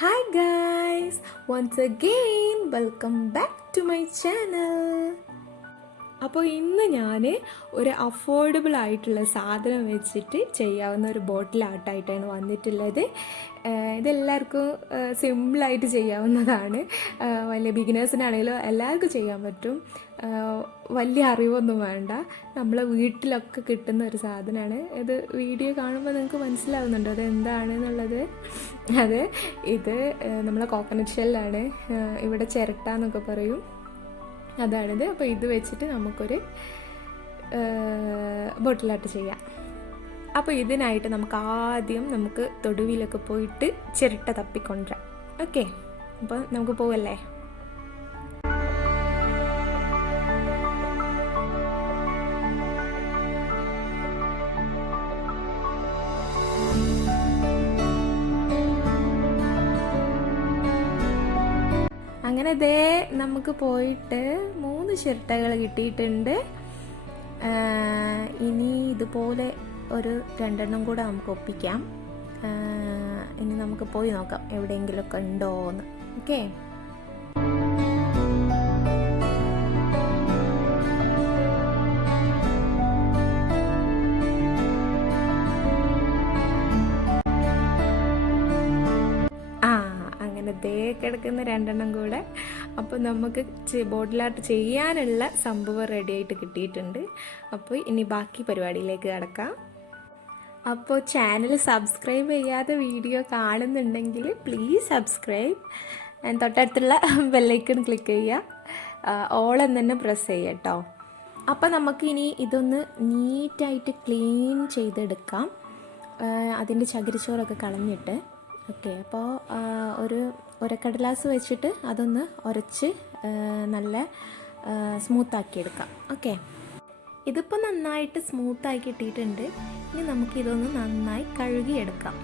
Hi guys, once again welcome back to my channel. അപ്പോൾ ഇന്ന് ഞാൻ ഒരു അഫോർഡബിൾ ആയിട്ടുള്ള സാധനം വെച്ചിട്ട് ചെയ്യാവുന്ന ഒരു ബോട്ടിൽ ആർട്ടായിട്ടാണ് വന്നിട്ടുള്ളത്. ഇതെല്ലാവർക്കും സിമ്പിളായിട്ട് ചെയ്യാവുന്നതാണ്. വലിയ ബിഗിനേഴ്സിനാണെങ്കിലും എല്ലാവർക്കും ചെയ്യാൻ പറ്റും. വലിയ അറിവൊന്നും വേണ്ട. നമ്മളെ വീട്ടിലൊക്കെ കിട്ടുന്ന ഒരു സാധനമാണ്. ഇത് വീഡിയോ കാണുമ്പോൾ നിങ്ങൾക്ക് മനസ്സിലാവുന്നുണ്ടോ അത് എന്താണെന്നുള്ളത്? ഇത് നമ്മളെ കോക്കനട്ട് ഷെല്ലാണ്. ഇവിടെ ചിരട്ട എന്നൊക്കെ പറയും, അതാണിത്. അപ്പോൾ ഇത് വെച്ചിട്ട് നമുക്കൊരു ബോട്ടിലായിട്ട് ചെയ്യാം. അപ്പോൾ ഇതിനായിട്ട് നമുക്ക് തൊടുവിലൊക്കെ പോയിട്ട് ചിരട്ട തപ്പിക്കൊണ്ടുവരാം. ഓക്കെ, അപ്പോൾ നമുക്ക് പോവല്ലേ? അങ്ങനെ നമുക്ക് പോയിട്ട് 3 ചിരട്ടകൾ കിട്ടിയിട്ടുണ്ട്. ഇനി ഇതുപോലെ ഒരു 2 കൂടെ നമുക്ക് ഒപ്പിക്കാം. ഇനി നമുക്ക് പോയി നോക്കാം എവിടെയെങ്കിലുമൊക്കെ ഉണ്ടോ എന്ന്. ഓക്കെ, കിടക്കുന്ന 2 കൂടെ. അപ്പോൾ നമുക്ക് ബോട്ടിലായിട്ട് ചെയ്യാനുള്ള സംഭവം റെഡി ആയിട്ട് കിട്ടിയിട്ടുണ്ട്. അപ്പോൾ ഇനി ബാക്കി പരിപാടിയിലേക്ക് കിടക്കാം. അപ്പോൾ ചാനൽ സബ്സ്ക്രൈബ് ചെയ്യാതെ വീഡിയോ കാണുന്നുണ്ടെങ്കിൽ പ്ലീസ് സബ്സ്ക്രൈബ്. തൊട്ടടുത്തുള്ള ബെല്ലൈക്കൺ ക്ലിക്ക് ചെയ്യുക, ഓൾ എന്ന് തന്നെ പ്രസ് ചെയ്യുക കേട്ടോ. അപ്പോൾ നമുക്കിനി ഇതൊന്ന് നീറ്റായിട്ട് ക്ലീൻ ചെയ്തെടുക്കാം, അതിൻ്റെ ചകിരിച്ചോറൊക്കെ കളഞ്ഞിട്ട്. ഓക്കെ, അപ്പോൾ ഒരു ഉരക്കടലാസ് വെച്ചിട്ട് അതൊന്ന് ഉരച്ച് നല്ല സ്മൂത്താക്കിയെടുക്കാം. ഓക്കെ, ഇതിപ്പോൾ നന്നായിട്ട് സ്മൂത്താക്കി ഇട്ടിട്ടുണ്ട്. ഇനി നമുക്കിതൊന്ന് നന്നായി കഴുകിയെടുക്കാം.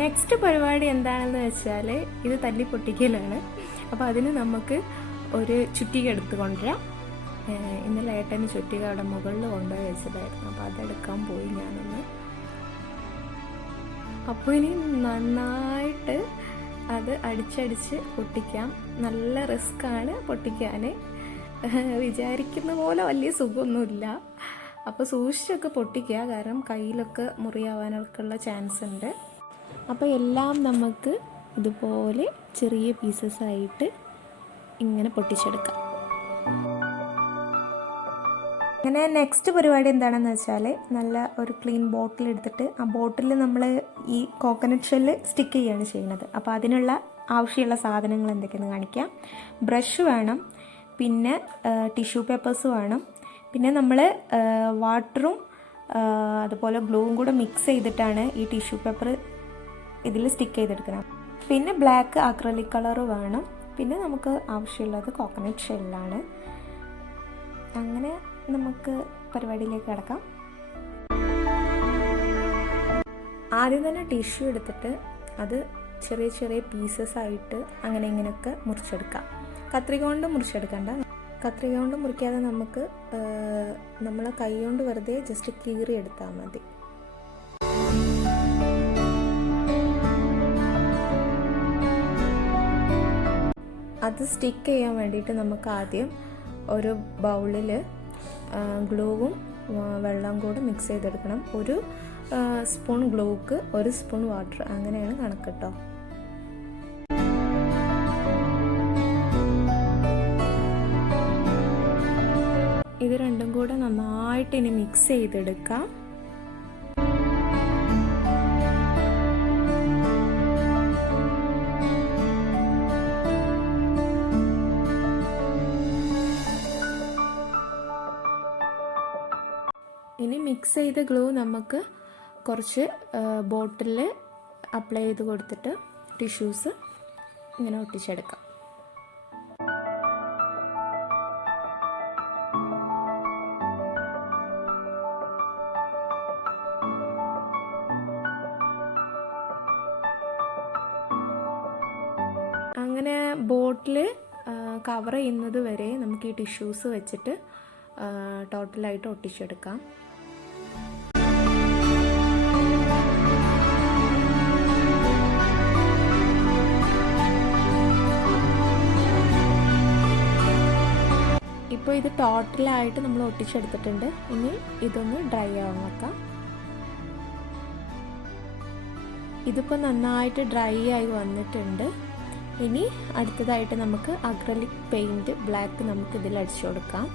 നെക്സ്റ്റ് പരിപാടി എന്താണെന്ന് വെച്ചാൽ ഇത് തല്ലി പൊട്ടിക്കലാണ്. അപ്പോൾ അതിന് നമുക്ക് ഒരു ചുറ്റിക എടുത്ത് കൊണ്ടുവരാം. ഇന്നലെ ഏട്ടന് ചുറ്റിക അവിടെ മുകളിൽ കൊണ്ടുപോയി വെച്ചതായിരുന്നു, അപ്പോൾ അതെടുക്കാൻ പോയി ഞാനൊന്ന്. അപ്പോൾ ഇനി നന്നായിട്ട് അത് അടിച്ചടിച്ച് പൊട്ടിക്കാം. നല്ല റിസ്ക്കാണ് പൊട്ടിക്കാൻ, വിചാരിക്കുന്ന പോലെ വലിയ സുഖമൊന്നുമില്ല. അപ്പോൾ സൂക്ഷിച്ചൊക്കെ പൊട്ടിക്കുക, കാരണം കയ്യിലൊക്കെ മുറിയാവാനൊക്കെ ഉള്ള ചാൻസ് ഉണ്ട്. അപ്പോൾ എല്ലാം നമുക്ക് ഇതുപോലെ ചെറിയ പീസസ് ആയിട്ട് ഇങ്ങനെ പൊട്ടിച്ചെടുക്കാം. അങ്ങനെ നെക്സ്റ്റ് പരിപാടി എന്താണെന്ന് വെച്ചാൽ നല്ല ഒരു ക്ലീൻ ബോട്ടിൽ എടുത്തിട്ട് ആ ബോട്ടിൽ നമ്മൾ ഈ കോക്കനട്ട് ഷെല്ല് സ്റ്റിക്ക് ചെയ്യുകയാണ് ചെയ്യുന്നത്. അപ്പോൾ അതിനുള്ള ആവശ്യമുള്ള സാധനങ്ങൾ എന്തൊക്കെയെന്ന് കാണിക്കാം. ബ്രഷ് വേണം, പിന്നെ ടിഷ്യൂ പേപ്പേഴ്സ് വേണം, പിന്നെ നമ്മൾ വാട്ടറും അതുപോലെ ഗ്ലൂവും കൂടെ മിക്സ് ചെയ്തിട്ടാണ് ഈ ടിഷ്യൂ പേപ്പർ ഇതിൽ സ്റ്റിക്ക് ചെയ്തെടുക്കണം. പിന്നെ ബ്ലാക്ക് അക്രലിക് കളർ വേണം, പിന്നെ നമുക്ക് ആവശ്യമുള്ളത് കോക്കനട്ട് ഷെല്ലാണ്. അങ്ങനെ നമുക്ക് പരിപാടിയിലേക്ക് കിടക്കാം. ആദ്യം തന്നെ ടിഷ്യൂ എടുത്തിട്ട് അത് ചെറിയ ചെറിയ പീസസ് ആയിട്ട് അങ്ങനെ ഇങ്ങനെയൊക്കെ മുറിച്ചെടുക്കാം. കത്രിക കൊണ്ട് മുറിച്ചെടുക്കണ്ട. കത്രിക കൊണ്ട് മുറിക്കാതെ നമുക്ക് നമ്മളെ കൈ കൊണ്ട് വെറുതെ ജസ്റ്റ് കീറി എടുത്താൽ മതി. അത് സ്റ്റിക്ക് ചെയ്യാൻ വേണ്ടിയിട്ട് നമുക്ക് ആദ്യം ഒരു ബൗളിൽ ഗ്ലൂവും വെള്ളം കൂടെ മിക്സ് ചെയ്തെടുക്കണം. 1 സ്പൂൺ ഗ്ലൂക്ക് 1 സ്പൂൺ വാട്ടർ, അങ്ങനെയാണ് കണക്ക് കേട്ടോ. ഇത് രണ്ടും കൂടെ നന്നായിട്ട് ഇനി മിക്സ് ചെയ്തെടുക്കാം. ഇനി മിക്സ് ചെയ്ത ഗ്ലൂ നമുക്ക് കുറച്ച് ബോട്ടിലിൽ അപ്ലൈ ചെയ്ത് കൊടുത്തിട്ട് ടിഷ്യൂസ് ഇങ്ങനെ ഒട്ടിച്ചെടുക്കാം. അങ്ങനെ ബോട്ടിൽ കവർ ചെയ്യുന്നത് വരെ നമുക്ക് ഈ ടിഷ്യൂസ് വെച്ചിട്ട് ടോട്ടലായിട്ട് ഒട്ടിച്ചെടുക്കാം. ഇപ്പോൾ ഇത് ടോട്ടലായിട്ട് നമ്മൾ ഒട്ടിച്ചെടുത്തിട്ടുണ്ട്. ഇനി ഇതൊന്ന് ഡ്രൈ ആവാൻ വെക്കാം. ഇതിപ്പോൾ നന്നായിട്ട് ഡ്രൈ ആയി വന്നിട്ടുണ്ട്. ഇനി അടുത്തതായിട്ട് നമുക്ക് അക്രലിക് പെയിൻറ്റ് ബ്ലാക്ക് നമുക്ക് ഇതിൽ അടിച്ചു കൊടുക്കാം.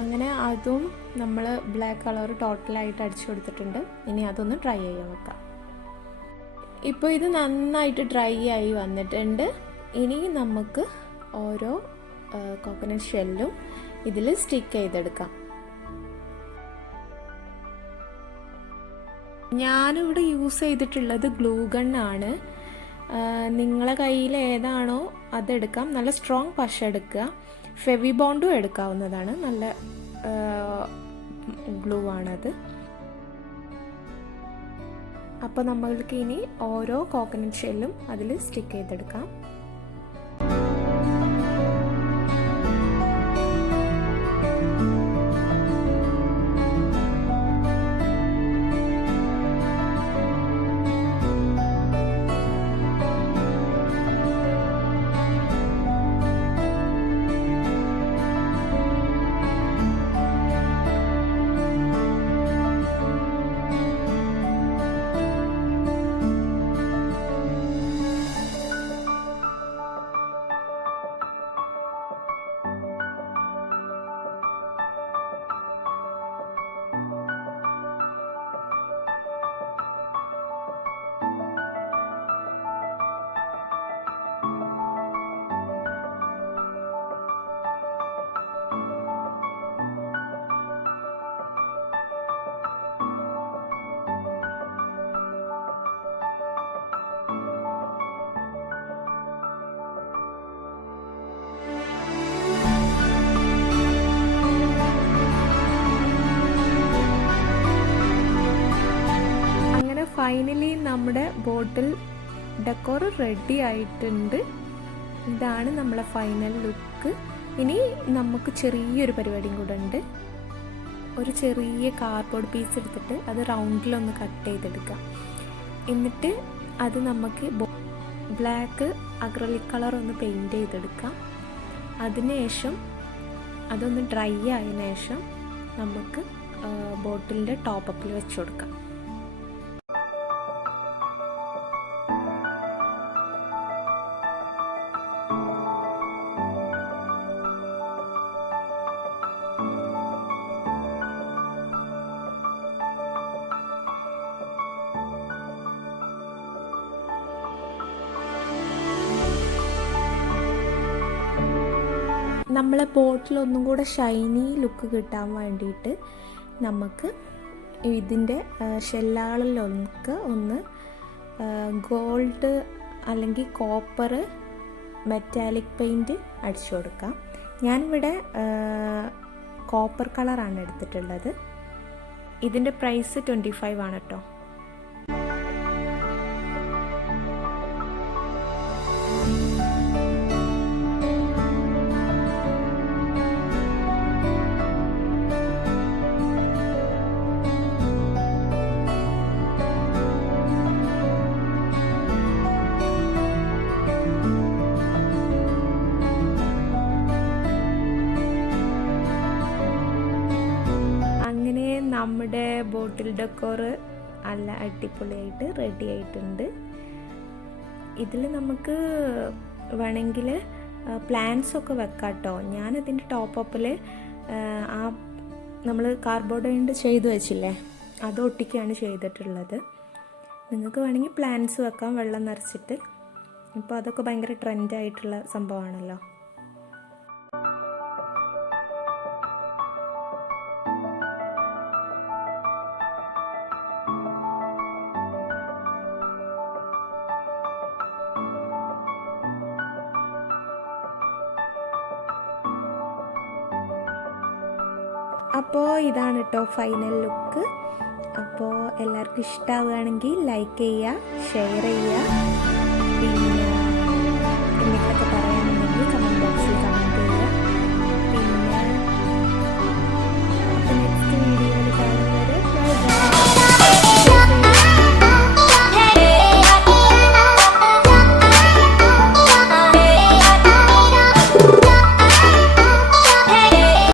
അങ്ങനെ അതും നമ്മൾ ബ്ലാക്ക് കളർ ടോട്ടലായിട്ട് അടിച്ചു കൊടുത്തിട്ടുണ്ട്. ഇനി അതൊന്ന് ഡ്രൈ ചെയ്യാൻ വെക്കാം. ഇപ്പോൾ ഇത് നന്നായിട്ട് ഡ്രൈ ആയി വന്നിട്ടുണ്ട്. ഇനി നമുക്ക് ഓരോ കോക്കനട്ട് ഷെല്ലും ഇതിൽ സ്റ്റിക്ക് ചെയ്തെടുക്കാം. ഞാനിവിടെ യൂസ് ചെയ്തിട്ടുള്ളത് ഗ്ലൂ ഗണ്ണാണ്. നിങ്ങളെ കയ്യിൽ ഏതാണോ അതെടുക്കാം. നല്ല സ്ട്രോങ് പശ എടുക്കുക. ഫെവി ബോണ്ടും എടുക്കാവുന്നതാണ്. നല്ല ഗ്ലൂ ആണത്. അപ്പോൾ നമ്മൾക്ക് ഇനി ഓരോ കോക്കനട്ട് ഷെല്ലും അതിൽ സ്റ്റിക്ക് ചെയ്തെടുക്കാം. ഫൈനലി നമ്മുടെ ബോട്ടിൽ ഡെക്കോർ റെഡി ആയിട്ടുണ്ട്. ഇതാണ് നമ്മളെ ഫൈനൽ ലുക്ക്. ഇനി നമുക്ക് ചെറിയൊരു പരിപാടിയും കൂടെ ഉണ്ട്. ഒരു ചെറിയ കാർഡ്ബോർഡ് പീസ് എടുത്തിട്ട് അത് റൗണ്ടിലൊന്ന് കട്ട് ചെയ്തെടുക്കാം. എന്നിട്ട് അത് നമുക്ക് ബ്ലാക്ക് അക്രലിക് കളർ ഒന്ന് പെയിൻറ്റ് ചെയ്തെടുക്കാം. അതിനുശേഷം അതൊന്ന് ഡ്രൈ ആയതിനു ശേഷം നമുക്ക് ബോട്ടിലിൻ്റെ ടോപ്പപ്പിൽ വെച്ച് കൊടുക്കാം. നമ്മളെ ബോട്ടിൽ ഒന്നും കൂടെ ഷൈനി ലുക്ക് കിട്ടാൻ വേണ്ടിയിട്ട് നമുക്ക് ഇതിൻ്റെ ഷെല്ലാളിലൊക്കെ ഒന്ന് ഗോൾഡ് അല്ലെങ്കിൽ കോപ്പർ മെറ്റാലിക് പെയിൻറ്റ് അടിച്ചു കൊടുക്കാം. ഞാനിവിടെ കോപ്പർ കളറാണ് എടുത്തിട്ടുള്ളത്. ഇതിൻ്റെ പ്രൈസ് 25 ആണ് കേട്ടോ. നമ്മുടെ ബോട്ടിൽ ഡെക്കോർ നല്ല അടിപൊളിയായിട്ട് റെഡി ആയിട്ടുണ്ട്. ഇതിൽ നമുക്ക് വേണമെങ്കിൽ പ്ലാന്റ്സ് ഒക്കെ വെക്കാം കേട്ടോ. ഞാനിതിൻ്റെ ടോപ്പപ്പിൽ ആ നമ്മൾ കാർഡ്ബോർഡ് കൊണ്ട് ചെയ്ത് വെച്ചില്ലേ അത് ഒട്ടിക്കുകയാണ് ചെയ്തിട്ടുള്ളത്. നിങ്ങൾക്ക് വേണമെങ്കിൽ പ്ലാന്റ്സ് വെക്കാം വെള്ളം നിറച്ചിട്ട്. ഇപ്പോൾ അതൊക്കെ ഭയങ്കര ട്രെൻഡായിട്ടുള്ള സംഭവമാണല്ലോ. അപ്പോൾ ഇതാണ് കേട്ടോ ഫൈനൽ ലുക്ക്. അപ്പോൾ എല്ലാവർക്കും ഇഷ്ടമാവുകയാണെങ്കിൽ ലൈക്ക് ചെയ്യുക, ഷെയർ ചെയ്യുക, പിന്നെ എന്തെങ്കിലുമൊക്കെ